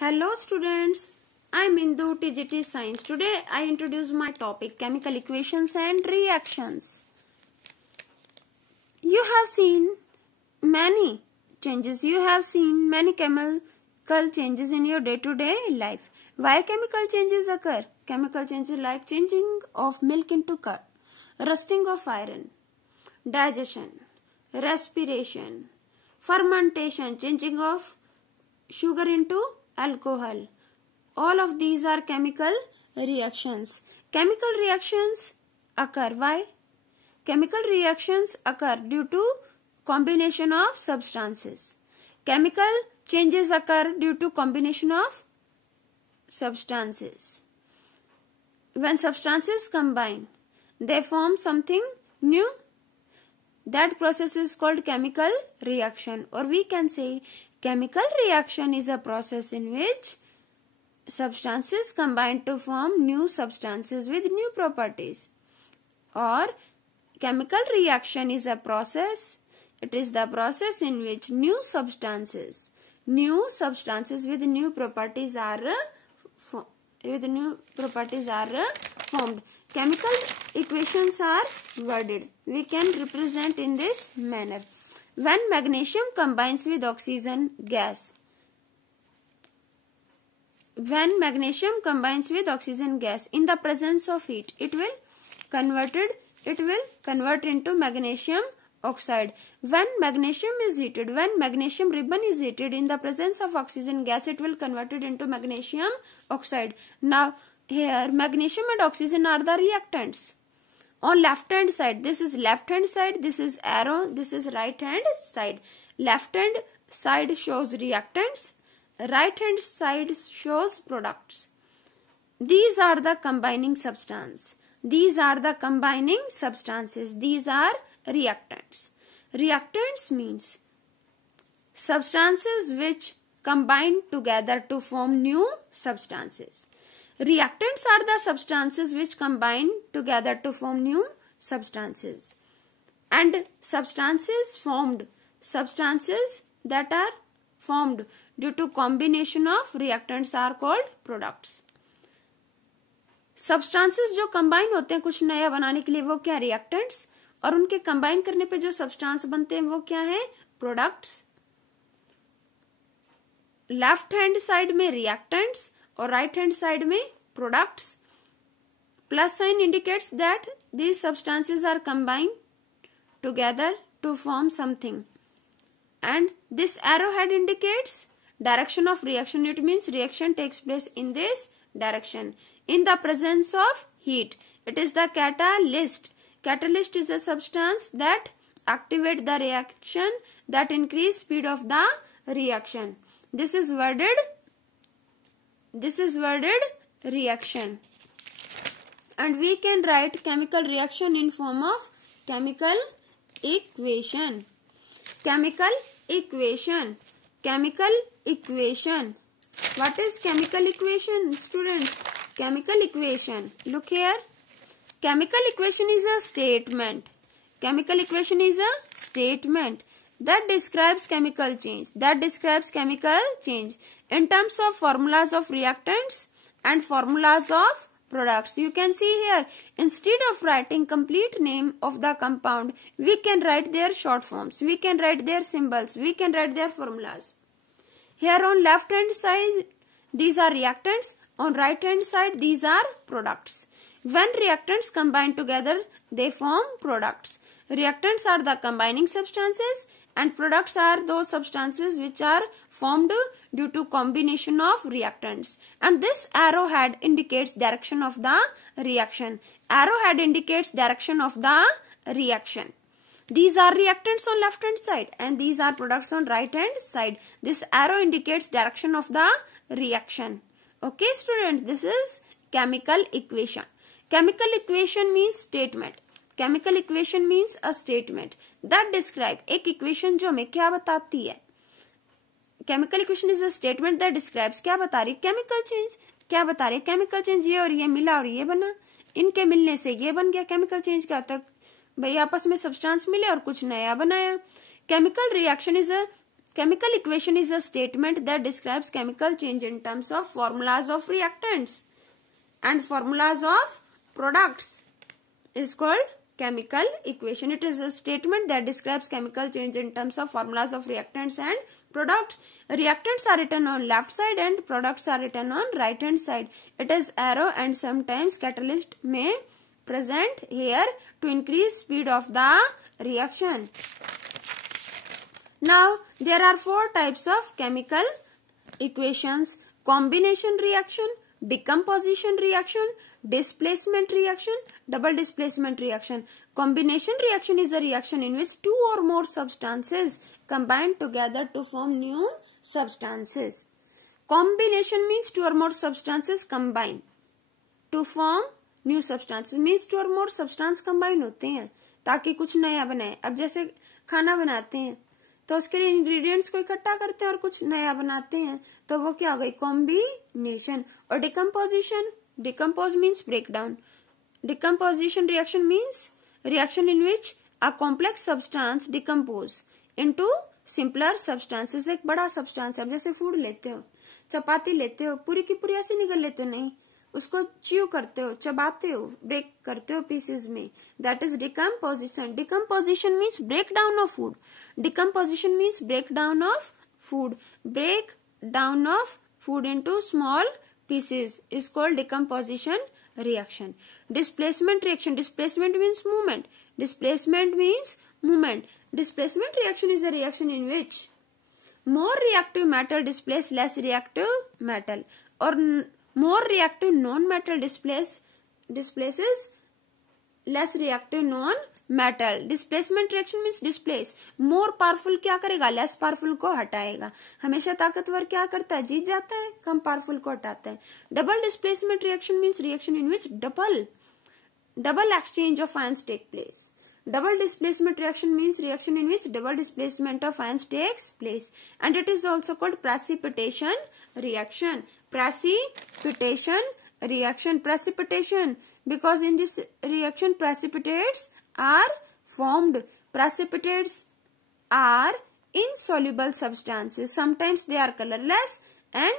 Hello students, I am Indu TGT Science. Today I introduce my topic chemical equations and reactions. You have seen many changes. You have seen many chemical changes in your day-to-day life. Why chemical changes occur? Chemical changes like changing of milk into curd, rusting of iron, digestion, respiration, fermentation, changing of sugar into alcohol. All of these are chemical reactions. Chemical reactions occur. Why? Chemical reactions occur due to combination of substances. Chemical changes occur due to combination of substances. When substances combine, they form something new. That process is called chemical reaction, or we can say chemical reaction is a process in which substances combine to form new substances with new properties. Or chemical reaction is a process. It is the process in which new substances with new properties are formed. Chemical equations are worded. We can represent in this manner. When magnesium combines with oxygen gas, in the presence of heat, it will convert into magnesium oxide. When magnesium ribbon is heated in the presence of oxygen gas, it will convert it into magnesium oxide. Now here magnesium and oxygen are the reactants. On left hand side, this is left hand side, this is arrow, this is right hand side. Left hand side shows reactants, right hand side shows products. These are the combining substances. These are reactants. Reactants means substances which combine together to form new substances. Reactants are the substances which combine together to form new substances. And substances that are formed due to combination of reactants are called products. Substances जो combine होते हैं कुछ नया बनाने के लिए, वो क्या reactants, और उनके combine करने पे जो substance बनते हैं वो क्या है, products. Left hand side में reactants और right hand side में products. Plus sign indicates that these substances are combined together to form something. And this arrowhead indicates direction of reaction. It means reaction takes place in this direction. In the presence of heat, it is the catalyst. Catalyst is a substance that activate the reaction, that increase speed of the reaction. This is worded reaction. And we can write chemical reaction in form of chemical equation. Chemical equation. What is chemical equation, students? Chemical equation. Look here. Chemical equation is a statement. Chemical equation is a statement that describes chemical change. In terms of formulas of reactants and formulas of products. You can see here, instead of writing complete name of the compound, we can write their short forms. We can write their symbols. We can write their formulas. Here on left hand side, these are reactants. On right hand side, these are products. When reactants combine together, they form products. Reactants are the combining substances and products are those substances which are formed due to combination of reactants. And this arrowhead indicates direction of the reaction. These are reactants on left hand side and these are products on right hand side. This arrow indicates direction of the reaction. Okay students, this is chemical equation. Chemical equation means statement. Chemical equation means a statement that describe, एक equation जो हमें क्या बताती है. Chemical equation is a statement that describes, क्या बता रही है, chemical change. क्या बता रही है, chemical change, ये और ये मिला और ये बना, इनके मिलने से ये बन गया. chemical change क्या होता है, भाई आपस में substance मिले और कुछ नया बनाया. Chemical reaction is a Chemical equation is a statement that describes chemical change in terms of formulas of reactants and formulas of products. Is called chemical equation. It is a statement that describes chemical change in terms of formulas of reactants and products. Reactants are written on left side and products are written on right hand side. It is arrow and sometimes catalyst may present here to increase speed of the reaction. Now there are 4 types of chemical equations: combination reaction, decomposition reaction, displacement reaction, double displacement reaction. Combination reaction is a reaction in which 2 or more substances combine together to form new substances. Combination means 2 or more substances combine to form new substances. Means 2 or more substance combine होते हैं ताकि कुछ नया बनाए. अब जैसे खाना बनाते हैं तो उसके लिए इंग्रेडिएंट्स को इकट्ठा करते हैं और कुछ नया बनाते हैं, तो वो क्या हो गई? कॉम्बिनेशन. और decomposition, decompose means breakdown. Decomposition reaction means reaction in which a complex substance decompose into simpler substances. एक बड़ा substance, अब जैसे फूड लेते हो, चपाती लेते हो, पूरी की पूरी ऐसे निगल लेते हो, नहीं, उसको च्यू करते हो, चबाते हो, ब्रेक करते हो पीसेस में. That is decomposition. Decomposition means breakdown of food. Decomposition means breakdown of food. Breakdown of food into small pieces is called decomposition reaction. Displacement reaction. Displacement means movement. Displacement means movement. Displacement reaction is a reaction in which more reactive metal displace less reactive metal, or more reactive non-metal displaces less reactive non-metal. Displacement reaction means displace. More powerful क्या करेगा? Less powerful को हटाएगा. हमेशा ताकतवर क्या करता है? जीत जाता है, कम powerful को हटाता है. Double displacement reaction means reaction in which double exchange of ions take place. Double displacement reaction means reaction in which double displacement of ions takes place, and it is also called precipitation reaction. Precipitation reaction. Precipitation, because in this reaction precipitates are formed. Precipitates are insoluble substances. Sometimes they are colorless, and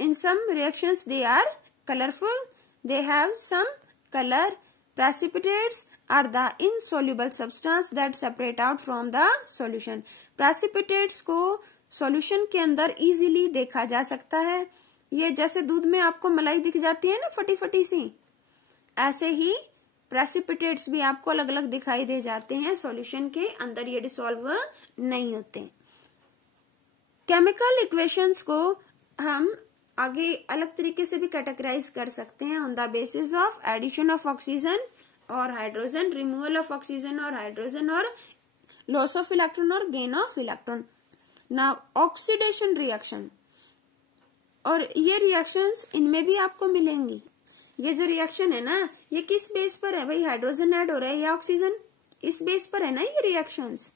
in some reactions they are colorful. They have some color. Precipitates are the insoluble substance that separate out from the solution. Precipitates को solution के अंदर easily देखा जा सकता है. ये जैसे दूध में आपको मलाई दिख जाती है ना, फटी फटी सी, ऐसे ही प्रेसिपिटेट्स भी आपको अलग अलग दिखाई दे जाते हैं सॉल्यूशन के अंदर. ये डिसॉल्व नहीं होते. केमिकल इक्वेशंस को हम आगे अलग तरीके से भी कैटेगराइज कर सकते हैं on the basis of addition of oxygen और हाइड्रोजन, रिमूवल ऑफ ऑक्सीजन और हाइड्रोजन, और लॉस ऑफ इलेक्ट्रॉन और gain of electron. Now oxidation reaction, और ये रिएक्शंस इनमें भी आपको मिलेंगी. ये जो रिएक्शन है ना, ये किस बेस पर है भाई? हाइड्रोजन ऐड हो रहा है या ऑक्सीजन, इस बेस पर है ना ये रिएक्शंस.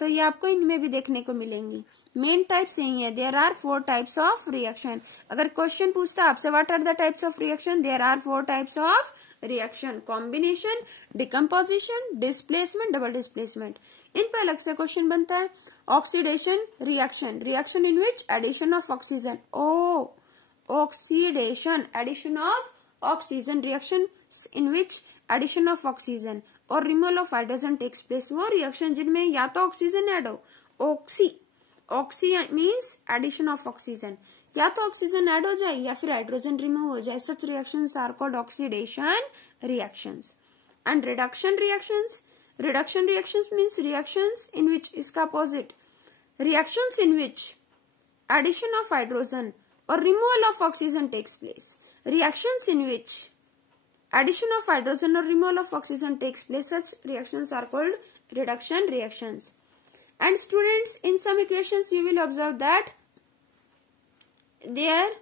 तो ये आपको इनमें भी देखने को मिलेंगी. मेन टाइप्स यही है. There are 4 types of reaction. अगर क्वेश्चन पूछता है आपसे what are the types of reaction, there are 4 types of reaction: combination, decomposition, displacement, double displacement. इन पर अलग से क्वेश्चन बनता है. Oxidation reaction, reaction in which addition of oxygen. Oxidation, addition of oxygen. Reaction in which addition of oxygen और removal of hydrogen takes place. वो reaction जिनमें या तो ऑक्सीजन ऐड हो, oxy means addition of oxygen, या तो oxygen add हो जाए या फिर हाइड्रोजन रिमूव हो जाए. Such reactions are called oxidation reactions. And reduction reactions. Reduction reactions means reactions in which, इसका opposite, reactions in which addition of hydrogen और removal of oxygen takes place. Reactions in which addition of hydrogen or removal of oxygen takes place, such reactions are called reduction reactions. And students, in some equations you will observe that there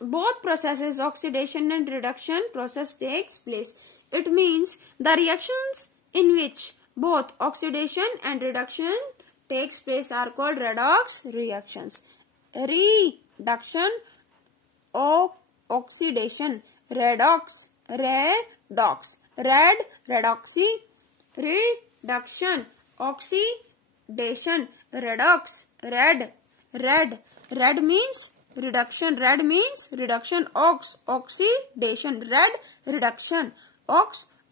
both processes, oxidation and reduction process, takes place. It means the reactions in which both oxidation and reduction takes place are called redox reactions. Reduction, oxidation, redox, red, redoxy, reduction, oxidation, redox, red means reduction, oxidation, red reduction,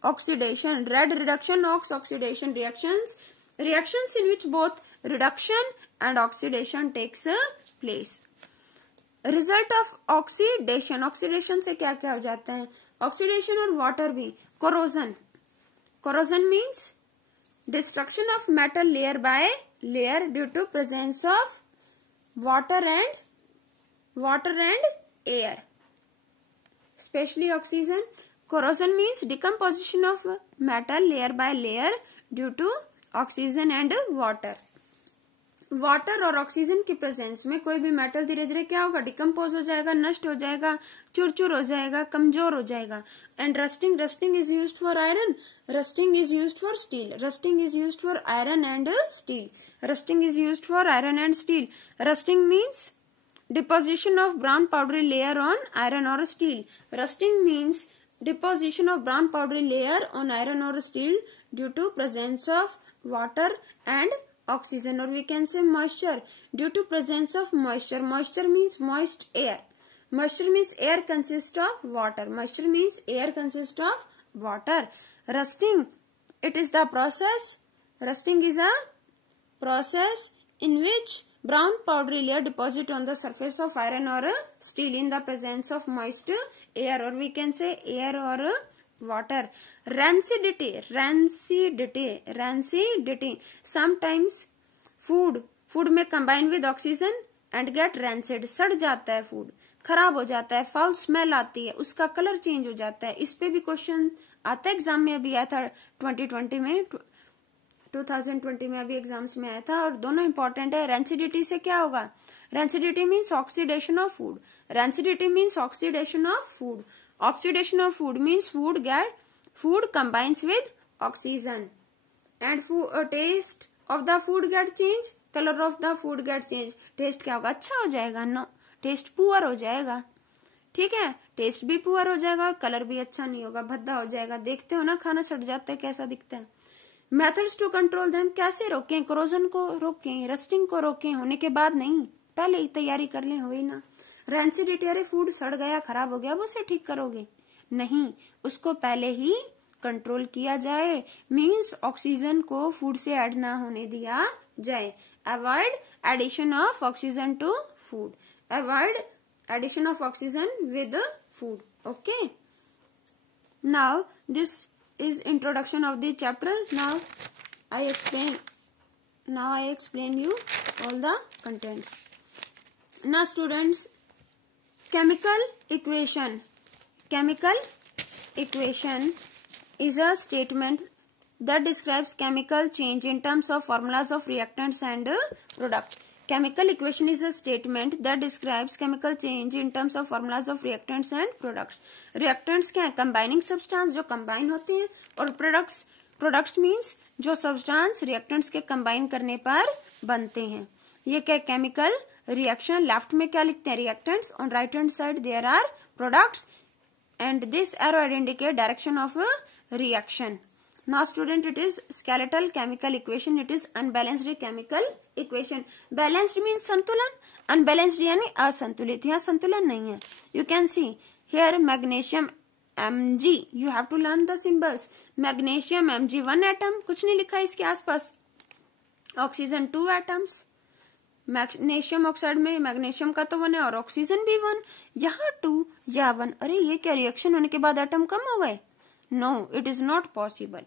oxidation, red reduction, oxidation, reactions in which both reduction and oxidation takes place. Result of oxidation से क्या क्या हो जाता है? Oxidation और water भी. Corrosion means destruction of metal layer by layer due to presence of water and air, specially oxygen. Corrosion means decomposition of metal layer by layer due to oxygen and water और oxygen की presence में कोई भी metal धीरे धीरे क्या होगा? Decompose हो जाएगा, नष्ट हो जाएगा, चूर हो जाएगा, कमजोर हो जाएगा. And rusting is used for iron, rusting is used for steel, rusting is used for iron and steel, rusting is used for iron and steel. Rusting means deposition of brown powdery layer on iron or steel. Rusting means deposition of brown powdery layer on iron or steel due to presence of water and oxygen, or we can say moisture, due to presence of moisture. Moisture means moist air. Moisture means air consists of water. Moisture means air consists of water. Rusting, it is the process. Rusting is a process in which brown powdery layer deposit on the surface of iron or steel in the presence of moist air, or we can say air or water. Rancidity. Sometimes food में combine with oxygen and get rancid. सड़ जाता है food, खराब हो जाता है, foul smell आती है, उसका कलर चेंज हो जाता है. इस पे भी क्वेश्चन आता है एग्जाम में. अभी आया था 2020 में अभी एग्जाम्स में आया था, और दोनों इंपॉर्टेंट है. रेंसिडिटी से क्या होगा? Rancidity means oxidation of food. Rancidity means oxidation of food. Oxidation of food means food combines with oxygen and taste of the food get change, colour of the food get change. Taste क्या होगा? अच्छा हो जाएगा. No, test poor हो जाएगा. ठीक है, test भी पुअर हो जाएगा और कलर भी अच्छा नहीं होगा, भद्दा हो जाएगा. देखते हो ना, खाना सड़ जाता है, कैसा दिखता है. मेथड्स टू कंट्रोल देम, कैसे रोकें? कोरोजन को रोकें, रस्टिंग को रोकें. होने के बाद नहीं, पहले ही तैयारी कर लें. हुई ना. रेंसिडिटी, अरे फूड सड़ गया, खराब हो गया, वो उसे ठीक करोगे? नहीं, उसको पहले ही कंट्रोल किया जाए. मीन्स ऑक्सीजन को फूड से ऐड ना होने दिया जाए. Avoid addition of oxygen to food. Avoid addition of oxygen with food. Okay, now this is introduction of the chapter. Now I explain you all the contents. Now students, chemical equation is a statement that describes chemical change in terms of formulas of reactants and product. Chemical equation is a statement that describes chemical change in terms of formulas of reactants and products. Reactants क्या है? Combining substance जो combine होते हैं, और products means जो substance reactants के combine करने पर बनते हैं. ये क्या? chemical reaction. Left में क्या लिखते हैं? reactants. On right hand side there are products, and this arrow indicate direction of a reaction. Now student, it is skeletal chemical equation. It is unbalanced chemical equation. Balanced means संतुलन, unbalanced यानी असंतुलित. यहाँ संतुलन नहीं है. You can see here magnesium Mg. You have to learn the symbols. Magnesium Mg 1 atom, कुछ नहीं लिखा है इसके आसपास. Oxygen 2 atoms. मैग्नीशियम ऑक्साइड में मैग्नीशियम का तो 1 है और ऑक्सीजन भी 1. यहाँ 2 या 1. अरे ये क्या, रिएक्शन होने के बाद एटम कम हो गए? No, it is not possible.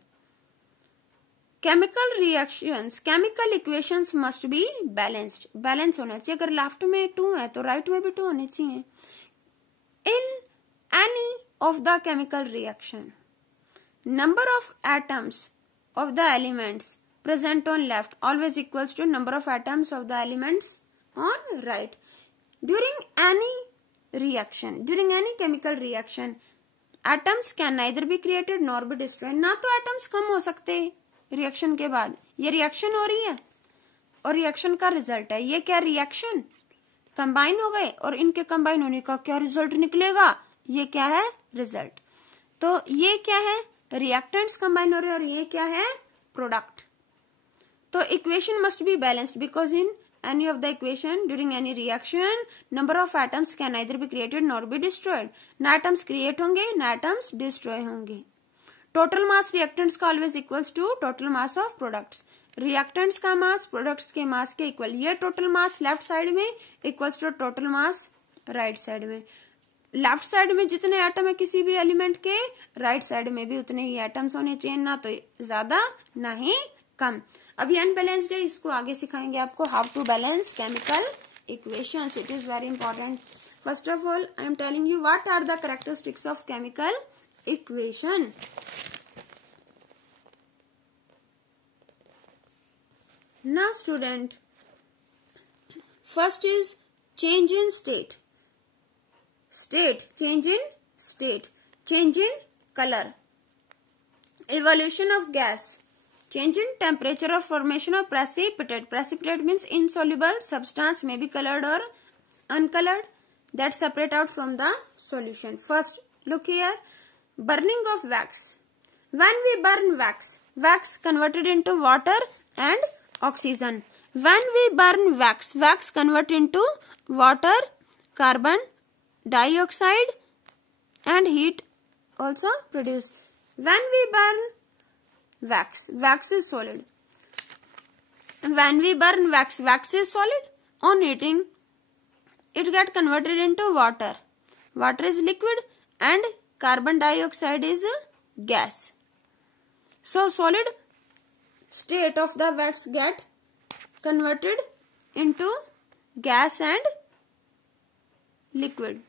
Chemical reactions, chemical equations must be balanced. Balance होना चाहिए. अगर लेफ्ट में 2 है तो राइट में भी 2 होने चाहिए. In any of the chemical reaction, number of atoms of the elements present on left always equals to number of atoms of the elements on right. During any chemical reaction, atoms can neither be created nor be destroyed. ना तो atoms कम हो सकते reaction के बाद. ये reaction हो रही है और रिएक्शन का रिजल्ट है. ये क्या? रिएक्शन कंबाइन हो गए और इनके कंबाइन होने का क्या रिजल्ट निकलेगा? ये क्या है? रिजल्ट. तो ये क्या है? रिएक्टेंट्स कंबाइन हो रहे हैं और ये क्या है? प्रोडक्ट. तो equation must be balanced because in any of the equation during any reaction, number of atoms can neither be created nor be destroyed. ना atoms create होंगे ना atoms destroy होंगे. Total mass reactants का always equals to total mass of products. Reactants का mass products के mass के equal. ये total mass left side में equals to total mass right side में. लेफ्ट साइड में जितने एटम है किसी भी एलिमेंट के, राइट साइड में भी उतने ही एटम्स होने चाहिए, ना तो ज्यादा ना ही कम. अभी अनबैलेंस्ड है, इसको आगे सिखाएंगे आपको how to balance chemical equations. It is very important. First of all I am telling you what are the characteristics of chemical equation. Now student, first is change in state. State, change in state, change in color, evolution of gas, change in temperature of formation of precipitate. Precipitate means insoluble substance, may be colored or uncolored, that separate out from the solution. First, look here, burning of wax. When we burn wax, wax converted into water and oxygen. When we burn wax, wax convert into water, carbon dioxide and heat also produced. When we burn wax, wax is solid. When we burn wax, wax is solid. On heating, it get converted into water. Water is liquid and carbon dioxide is gas. So solid state of the wax get converted into gas and liquid.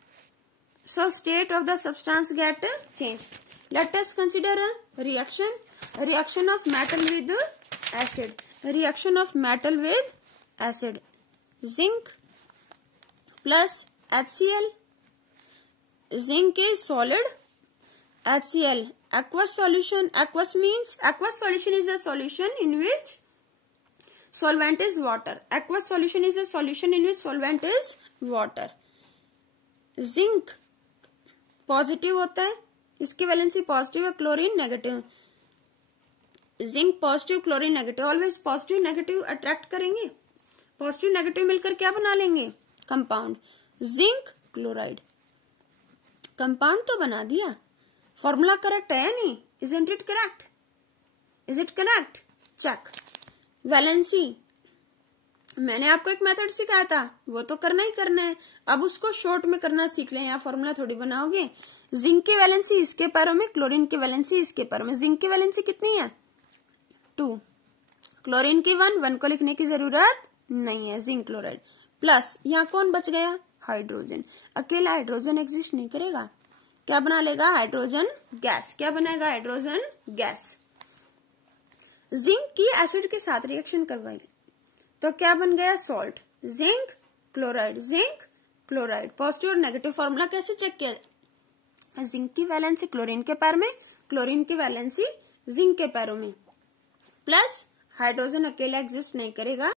So state of the substance get changed. Let us consider a reaction. A reaction of metal with acid. A reaction of metal with acid. Zinc plus HCl. Zinc is solid. HCl aqueous solution. Aqueous means aqueous solution is a solution in which solvent is water. Aqueous solution is a solution in which solvent is water. Zinc positive होता है, इसकी valency positive है, chlorine negative. Zinc positive, chlorine negative. Always positive negative attract करेंगे. Positive negative मिलकर क्या बना लेंगे? Compound. Zinc chloride. Compound तो बना दिया. फॉर्मूला करेक्ट है या नहीं? Isn't it correct? Is it correct? Check. Valency मैंने आपको एक मेथड सिखाया था, वो तो करना ही करना है. अब उसको शॉर्ट में करना सीख लें, यहाँ फॉर्मूला थोड़ी बनाओगे. जिंक की वैलेंसी इसके पैरों में, क्लोरीन की वैलेंसी इसके पैरों में. जिंक की वैलेंसी कितनी है? 2. क्लोरीन की 1. 1 को लिखने की जरूरत नहीं है. जिंक क्लोराइड प्लस यहाँ कौन बच गया? हाइड्रोजन. अकेला हाइड्रोजन एग्जिस्ट नहीं करेगा. क्या बना लेगा? Hydrogen gas. क्या बनाएगा? Hydrogen gas. जिंक की एसिड के साथ रिएक्शन करवाई तो क्या बन गया? Salt. Zinc chloride. Zinc chloride. Positive और नेगेटिव फॉर्मूला कैसे चेक किया? जिंक की वैलेंसी क्लोरीन के पैर में, क्लोरीन की वैलेंसी जिंक के पैरों में, प्लस हाइड्रोजन अकेला एग्जिस्ट नहीं करेगा.